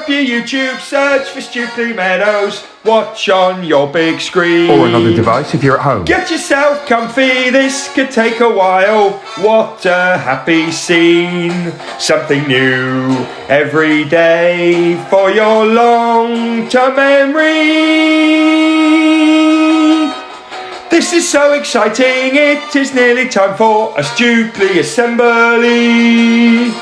up your YouTube, search for Stukeley Meadows, watch on your big screen. Or another device if you're at home. Get yourself comfy, this could take a while. What a happy scene. Something new every day for your long-term memory. This is so exciting, it is nearly time for a Stukeley assembly.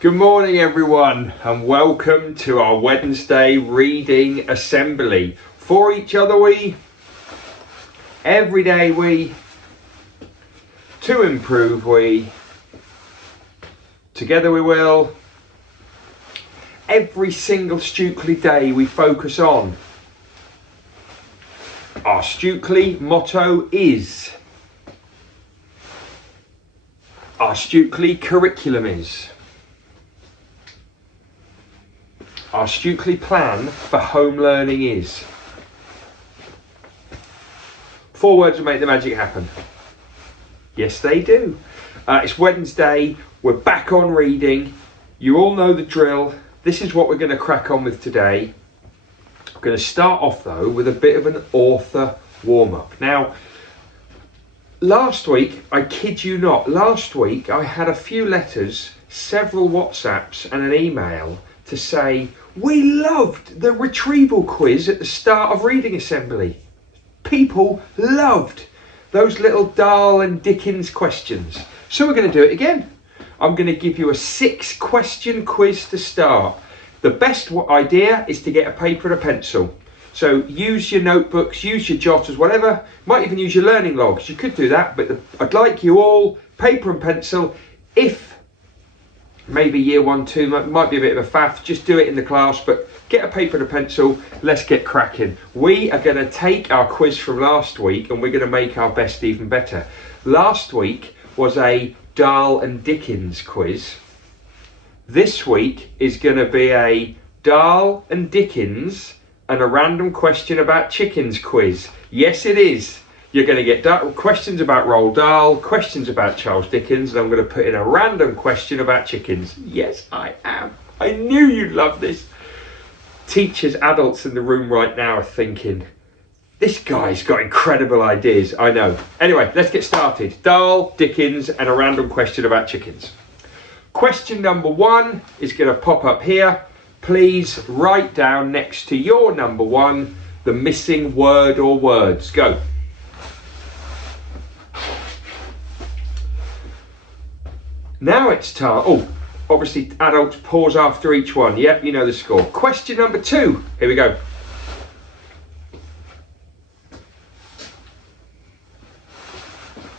Good morning everyone, and welcome to our Wednesday reading assembly. For each other we, every day we, to improve we, together we will. Every single Stukeley day we focus on. Our Stukeley motto is, our Stukeley curriculum is, our Stukeley plan for home learning is. 4 words will make the magic happen. Yes, they do. It's Wednesday, we're back on reading. You all know the drill. This is what we're going to crack on with today. I'm going to start off though with a bit of an author warm-up. Now, last week, I kid you not, last week I had a few letters, several WhatsApps and an email to say, we loved the retrieval quiz at the start of reading assembly. People loved those little Dahl and Dickens questions. So we're going to do it again. I'm going to give you a 6-question quiz to start. The best idea is to get a paper and a pencil. So use your notebooks, use your jotters, whatever. Might even use your learning logs. You could do that, but I'd like you all, paper and pencil. If maybe year 1, 2, might be a bit of a faff, just do it in the class, but get a paper and a pencil, let's get cracking. We are going to take our quiz from last week and we're going to make our best even better. Last week was a Dahl and Dickens quiz. This week is going to be a Dahl and Dickens and a random question about chickens quiz. Yes, it is. You're going to get questions about Roald Dahl, questions about Charles Dickens, and I'm going to put in a random question about chickens. Yes, I am. I knew you'd love this. Teachers, adults in the room right now are thinking, this guy's got incredible ideas. I know. Anyway, let's get started. Dahl, Dickens, and a random question about chickens. Question number 1 is going to pop up here. Please write down next to your number 1 the missing word or words. Go. Now it's time. Oh, obviously adults pause after each one. Yep, you know the score. Question number 2. Here we go.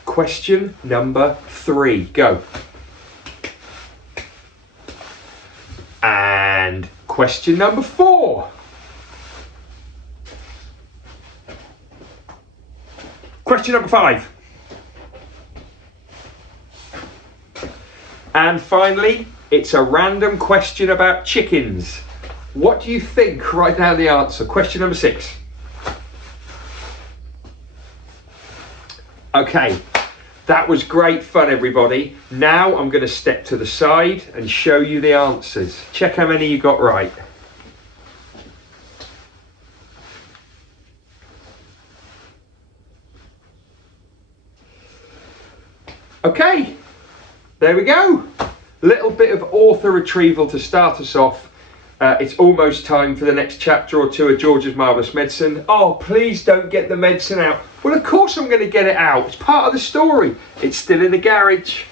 Question number 3. Go. And question number 4. Question number 5. And finally, it's a random question about chickens. What do you think? Write down the answer. Question number 6. Okay, that was great fun, everybody. Now I'm going to step to the side and show you the answers. Check how many you got right. Okay. There we go. Little bit of author retrieval to start us off. It's almost time for the next chapter or 2 of George's Marvellous Medicine. Oh, please don't get the medicine out. Well, of course I'm going to get it out. It's part of the story. It's still in the garage.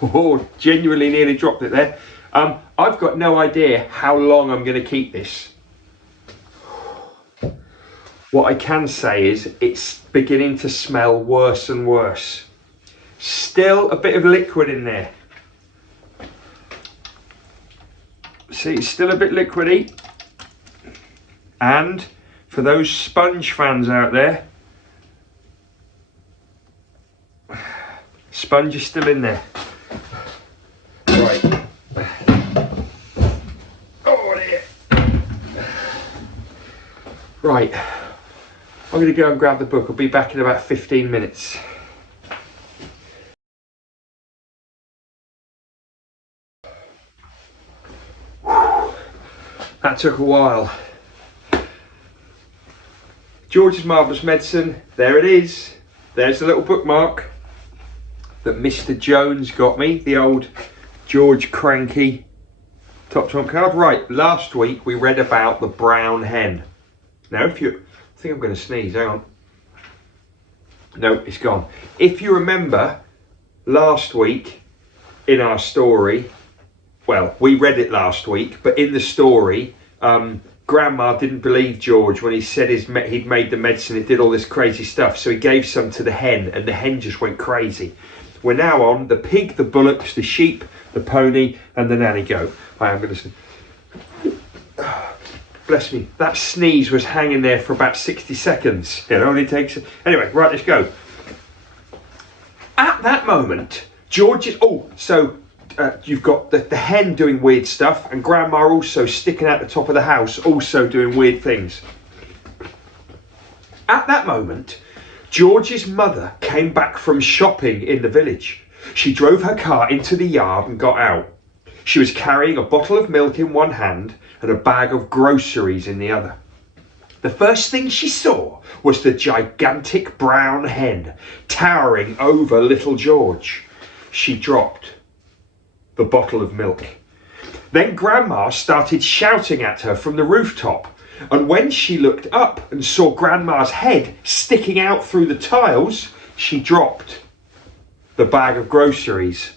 Oh, genuinely nearly dropped it there. I've got no idea how long I'm going to keep this. What I can say is it's beginning to smell worse and worse. Still a bit of liquid in there. See, it's still a bit liquidy. And for those sponge fans out there, sponge is still in there. Right. Oh dear. Right. I'm going to go and grab the book. I'll be back in about 15 minutes. That took a while. George's Marvellous Medicine, there it is. There's the little bookmark that Mr. Jones got me, the old George Cranky top trump card. Right, last week we read about the brown hen. Now I think I'm going to sneeze, hang on. No, it's gone. If you remember last week in our story, well, we read it last week, but in the story, Grandma didn't believe George when he said he'd made the medicine. It did all this crazy stuff, so he gave some to the hen, and the hen just went crazy. We're now on the pig, the bullocks, the sheep, the pony, and the nanny goat. I am going to bless me. That sneeze was hanging there for about 60 seconds. It only takes. Anyway, right, let's go. At that moment, George is. You've got the hen doing weird stuff, and Grandma also sticking out the top of the house, also doing weird things. At that moment, George's mother came back from shopping in the village. She drove her car into the yard and got out. She was carrying a bottle of milk in one hand and a bag of groceries in the other. The first thing she saw was the gigantic brown hen towering over little George. She dropped the bottle of milk. Then Grandma started shouting at her from the rooftop, and when she looked up and saw Grandma's head sticking out through the tiles, she dropped the bag of groceries.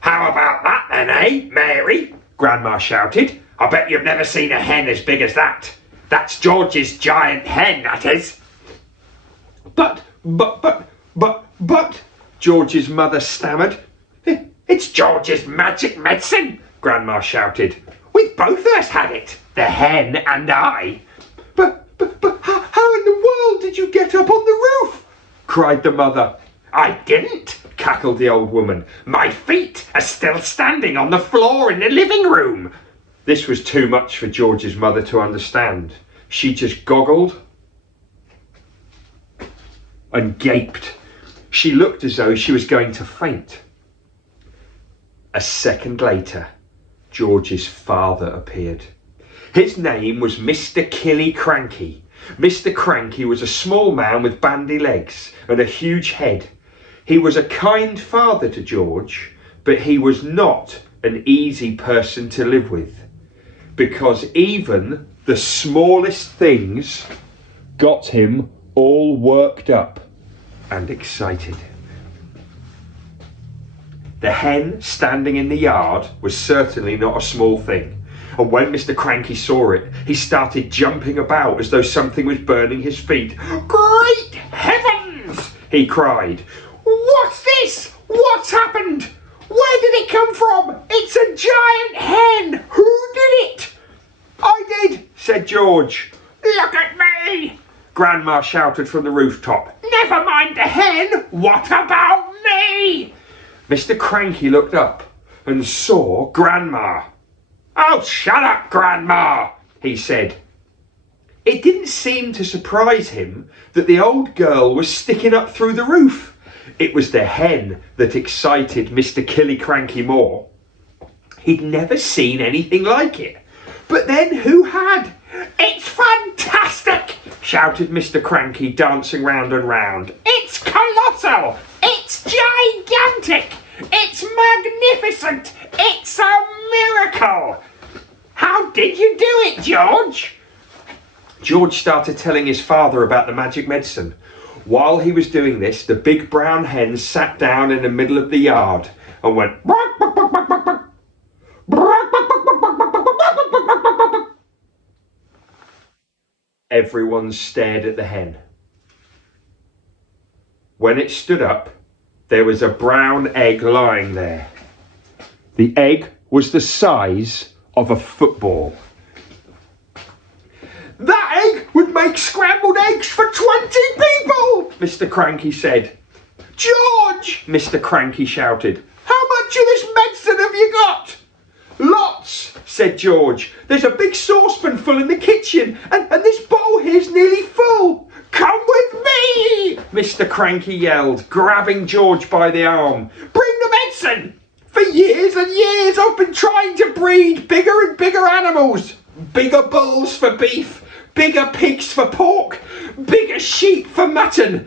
"How about that then, eh, Mary?" Grandma shouted. "I bet you've never seen a hen as big as that. That's George's giant hen, that is." But, George's mother stammered. "It's George's magic medicine," Grandma shouted. "We've both of us had it, the hen and I." But how in the world did you get up on the roof?" cried the mother. "I didn't," cackled the old woman. "My feet are still standing on the floor in the living room." This was too much for George's mother to understand. She just goggled and gaped. She looked as though she was going to faint. A second later, George's father appeared. His name was Mr. Killy Cranky. Mr. Cranky was a small man with bandy legs and a huge head. He was a kind father to George, but he was not an easy person to live with, because even the smallest things got him all worked up and excited. The hen standing in the yard was certainly not a small thing, and when Mr. Cranky saw it, he started jumping about as though something was burning his feet. "Great heavens!" he cried. "What's this? What's happened? Where did it come from? It's a giant hen! Who did it?" "I did," said George. "Look at me!" Grandma shouted from the rooftop. "Never mind the hen, what about me?" Mr. Cranky looked up and saw Grandma. "Oh, shut up, Grandma," he said. It didn't seem to surprise him that the old girl was sticking up through the roof. It was the hen that excited Mr. Killy Cranky more. He'd never seen anything like it. But then who had? "It's fantastic," shouted Mr. Cranky, dancing round and round. "It's colossal! It's gigantic! It's magnificent! It's a miracle! How did you do it, George?" George started telling his father about the magic medicine. While he was doing this, the big brown hen sat down in the middle of the yard and went. Everyone stared at the hen. When it stood up, there was a brown egg lying there. The egg was the size of a football. "That egg would make scrambled eggs for 20 people, Mr. Cranky said. "George," Mr. Cranky shouted, "how much of this medicine have you got?" "Lots," said George. "There's a big saucepan full in the kitchen, and this bowl here's nearly full." "Come with me," Mr. Cranky yelled, grabbing George by the arm. "Bring the medicine. For years and years I've been trying to breed bigger and bigger animals. bigger bulls for beef, bigger pigs for pork, bigger sheep for mutton.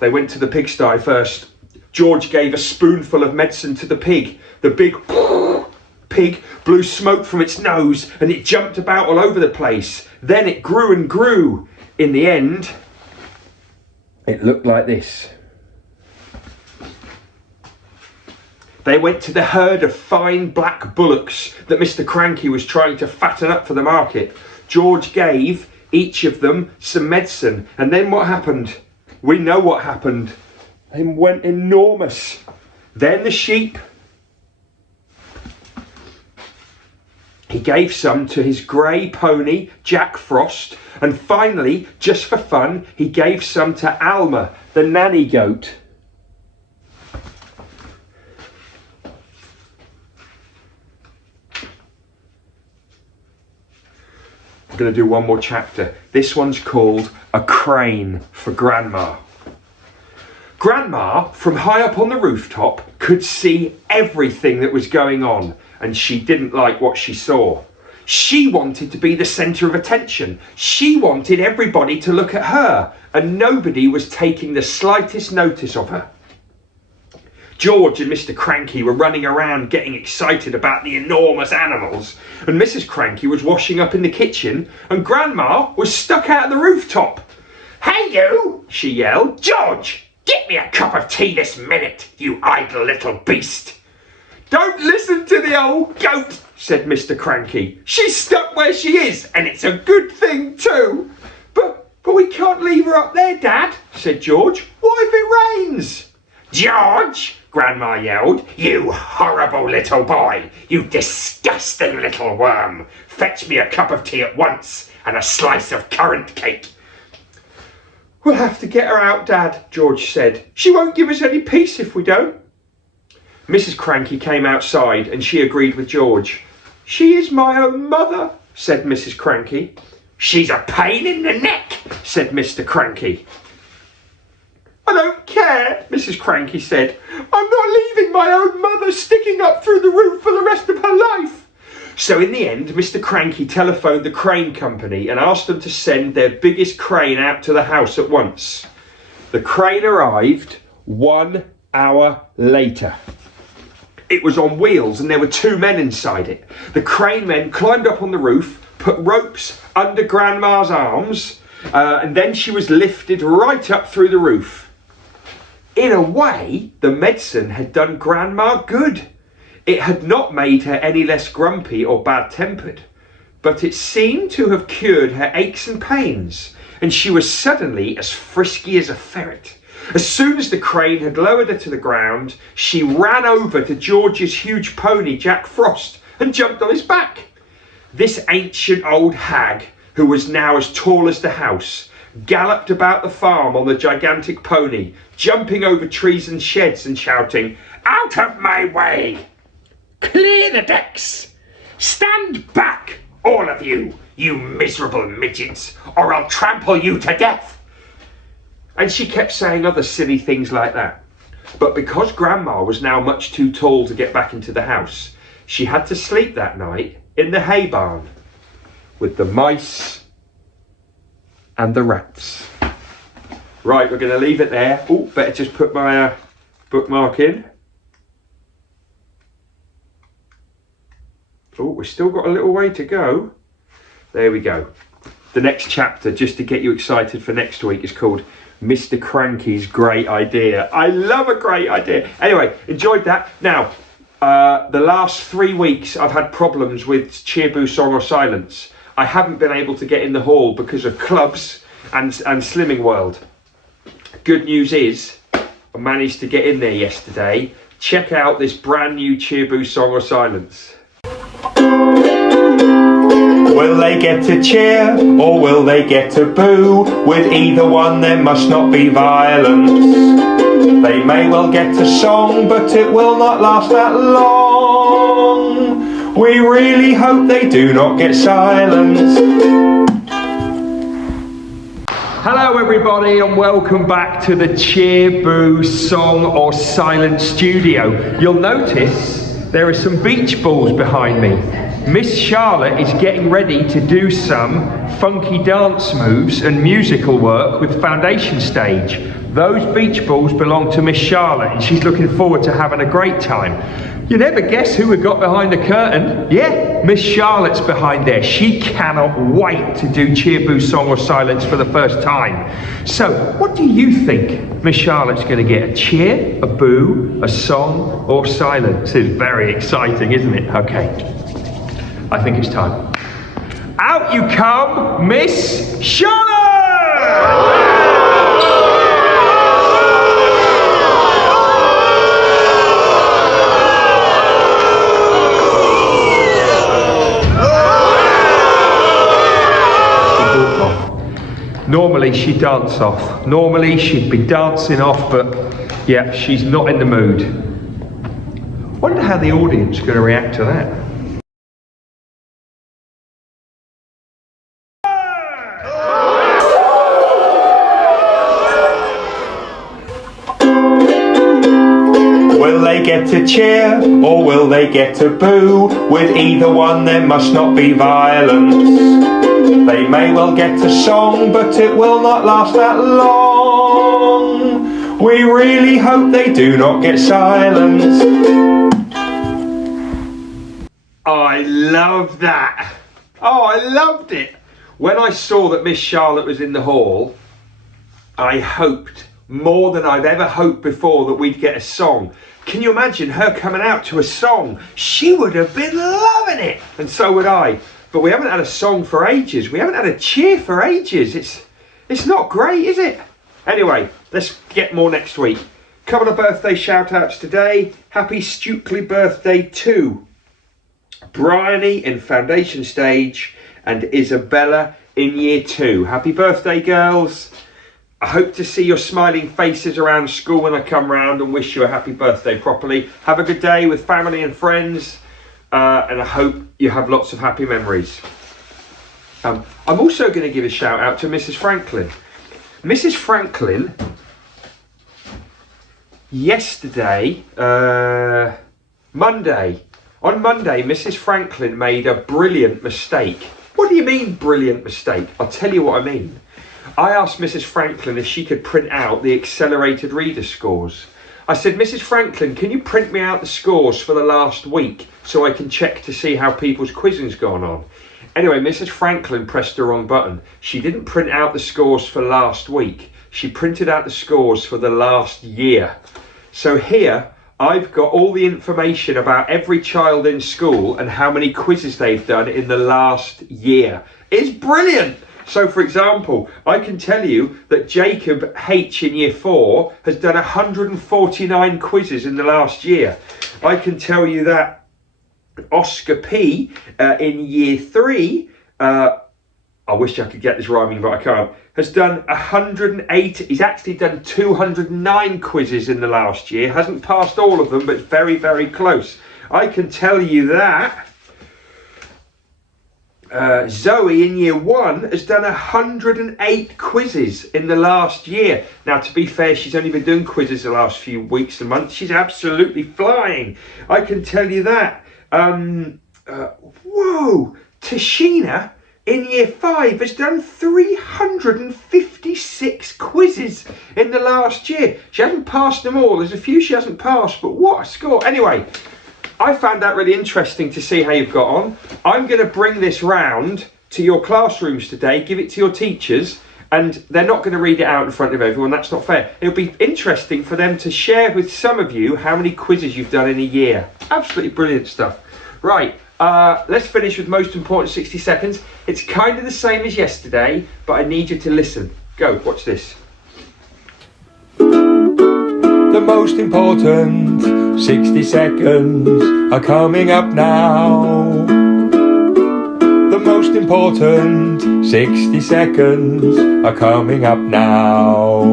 They went to the pigsty first. George gave a spoonful of medicine to the pig. The big pig blew smoke from its nose and it jumped about all over the place. Then it grew and grew. In the end, it looked like this. They went to the herd of fine black bullocks that Mr. Cranky was trying to fatten up for the market. George gave each of them some medicine. And then what happened? We know what happened. They went enormous. Then the sheep. He gave some to his grey pony, Jack Frost. And finally, just for fun, he gave some to Alma, the nanny goat. I'm going to do one more chapter. This one's called A Crane for Grandma. Grandma, from high up on the rooftop, could see everything that was going on, and she didn't like what she saw. She wanted to be the centre of attention. She wanted everybody to look at her, and nobody was taking the slightest notice of her. George and Mr. Cranky were running around getting excited about the enormous animals, and Mrs. Cranky was washing up in the kitchen, and Grandma was stuck out of the rooftop. "Hey you!" she yelled. "George! Get me a cup of tea this minute, you idle little beast." "Don't listen to the old goat," said Mr. Cranky. "She's stuck where she is, and it's a good thing too." But we can't leave her up there, Dad," said George. "What if it rains?" "George," Grandma yelled, "you horrible little boy, you disgusting little worm. Fetch me a cup of tea at once, and a slice of currant cake." "We'll have to get her out, Dad," George said. "She won't give us any peace if we don't." Mrs. Cranky came outside and she agreed with George. "She is my own mother," said Mrs. Cranky. "She's a pain in the neck," said Mr. Cranky. "I don't care," Mrs. Cranky said. "I'm not leaving my own mother sticking up through the roof for the rest of her life." So in the end, Mr. Cranky telephoned the crane company and asked them to send their biggest crane out to the house at once. The crane arrived 1 hour later. It was on wheels and there were 2 men inside it. The crane men climbed up on the roof, put ropes under Grandma's arms, and then she was lifted right up through the roof. In a way, the medicine had done Grandma good. It had not made her any less grumpy or bad-tempered, but it seemed to have cured her aches and pains, and she was suddenly as frisky as a ferret. As soon as the crane had lowered her to the ground, she ran over to George's huge pony, Jack Frost, and jumped on his back. This ancient old hag, who was now as tall as the house, galloped about the farm on the gigantic pony, jumping over trees and sheds and shouting, "Out of my way! Clear the decks! Stand back, all of you, you miserable midgets, or I'll trample you to death!" And she kept saying other silly things like that. But because Grandma was now much too tall to get back into the house, she had to sleep that night in the hay barn with the mice and the rats. Right, we're going to leave it there. Oh, better just put my bookmark in. Oh, we've still got a little way to go. There we go. The next chapter, just to get you excited for next week, is called Mr. Cranky's Great Idea. I love a great idea. Anyway, enjoyed that. Now, the last 3 weeks I've had problems with Cheerboo Song or Silence. I haven't been able to get in the hall because of clubs and Slimming World. Good news is I managed to get in there yesterday. Check out this brand new Cheerboo Song or Silence. Will they get to cheer or will they get to boo? With either one there must not be violence. They may well get a song, but it will not last that long. We really hope they do not get silence. Hello everybody and welcome back to the Cheerboo Song or Silence studio. You'll notice there are some beach balls behind me. Miss Charlotte is getting ready to do some funky dance moves and musical work with Foundation Stage. Those beach balls belong to Miss Charlotte and she's looking forward to having a great time. You never guess who we got behind the curtain. Yeah, Miss Charlotte's behind there. She cannot wait to do Cheer, Boo, Song or Silence for the first time. So, what do you think Miss Charlotte's going to get? A cheer, a boo, a song or silence? It's very exciting, isn't it? Okay, I think it's time. Out you come, Miss Charlotte! Normally she'd dance off. Normally she'd be dancing off, but yeah, she's not in the mood. Wonder how the audience is going to react to that. Will they get a cheer or will they get a boo? With either one there must not be violence. They may well get a song, but it will not last that long. We really hope they do not get silence. I love that. Oh, I loved it. When I saw that Miss Charlotte was in the hall, I hoped more than I've ever hoped before that we'd get a song. Can you imagine her coming out to a song? She would have been loving it, and so would I. But we haven't had a song for ages. We haven't had a cheer for ages. It's not great, is it? Anyway, let's get more next week. Couple of birthday shout outs today. Happy Stukeley birthday to Bryony in Foundation Stage and Isabella in Year 2. Happy birthday, girls. I hope to see your smiling faces around school when I come round and wish you a happy birthday properly. Have a good day with family and friends. And I hope you have lots of happy memories. I'm also going to give a shout out to Mrs. Franklin. Mrs. Franklin, yesterday, on Monday, Mrs. Franklin made a brilliant mistake. What do you mean, brilliant mistake? I'll tell you what I mean. I asked Mrs. Franklin if she could print out the accelerated reader scores. I said, Mrs. Franklin, can you print me out the scores for the last week so I can check to see how people's quizzing's gone on? Anyway, Mrs. Franklin pressed the wrong button. She didn't print out the scores for last week. She printed out the scores for the last year. So here, I've got all the information about every child in school and how many quizzes they've done in the last year. It's brilliant. So, for example, I can tell you that Jacob H in Year 4 has done 149 quizzes in the last year. I can tell you that Oscar P in Year 3, I wish I could get this rhyming, but I can't, has done 108, he's actually done 209 quizzes in the last year. Hasn't passed all of them, but it's very, very close. I can tell you that Zoe in Year 1 has done 108 quizzes in the last year. Now, to be fair, she's only been doing quizzes the last few weeks and months. She's absolutely flying. I can tell you that. Whoa! Tashina in Year 5 has done 356 quizzes in the last year. She hasn't passed them all. There's a few she hasn't passed, but what a score. Anyway, I found that really interesting to see how you've got on. I'm going to bring this round to your classrooms today, give it to your teachers, and they're not going to read it out in front of everyone. That's not fair. It'll be interesting for them to share with some of you how many quizzes you've done in a year. Absolutely brilliant stuff. Right, let's finish with most important 60 seconds. It's kind of the same as yesterday, but I need you to listen. Go, watch this. The most important 60 seconds are coming up now. The most important 60 seconds are coming up now.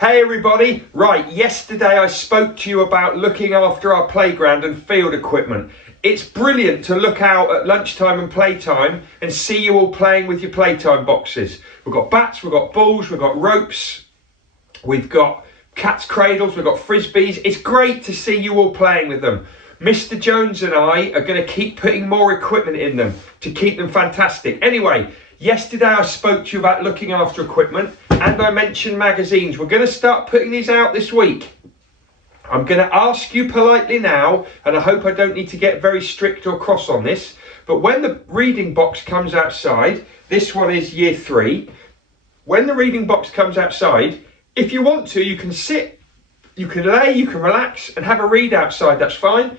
Hey everybody, right, yesterday I spoke to you about looking after our playground and field equipment. It's brilliant to look out at lunchtime and playtime and see you all playing with your playtime boxes. We've got bats, we've got balls, we've got ropes, we've got cat's cradles, we've got frisbees. It's great to see you all playing with them. Mr. Jones and I are going to keep putting more equipment in them to keep them fantastic. Anyway, yesterday I spoke to you about looking after equipment and I mentioned magazines. We're going to start putting these out this week. I'm going to ask you politely now, and I hope I don't need to get very strict or cross on this, but when the reading box comes outside, this one is year 3, when the reading box comes outside, if you want to, you can sit, you can lay, you can relax and have a read outside, that's fine.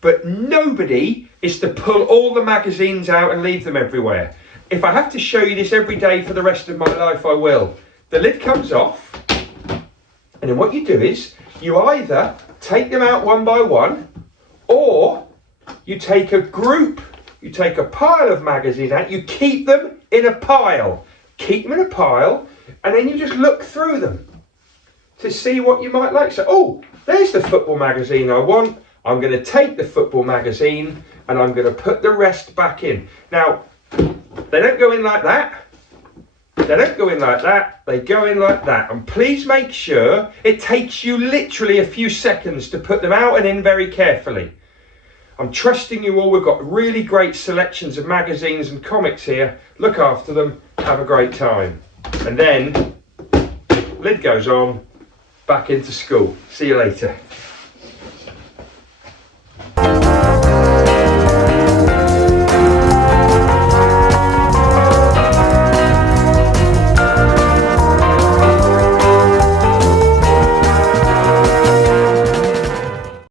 But nobody is to pull all the magazines out and leave them everywhere. If I have to show you this every day for the rest of my life, I will. The lid comes off, and then what you do is, you either take them out one by one, or you take a group, you take a pile of magazines out, you keep them in a pile. Keep them in a pile, and then you just look through them to see what you might like. So, oh, there's the football magazine I want. I'm going to take the football magazine and I'm going to put the rest back in. Now, they don't go in like that. They don't go in like that. They go in like that. And please make sure it takes you literally a few seconds to put them out and in very carefully. I'm trusting you all. We've got really great selections of magazines and comics here. Look after them. Have a great time. And then, lid goes on, back into school. See you later.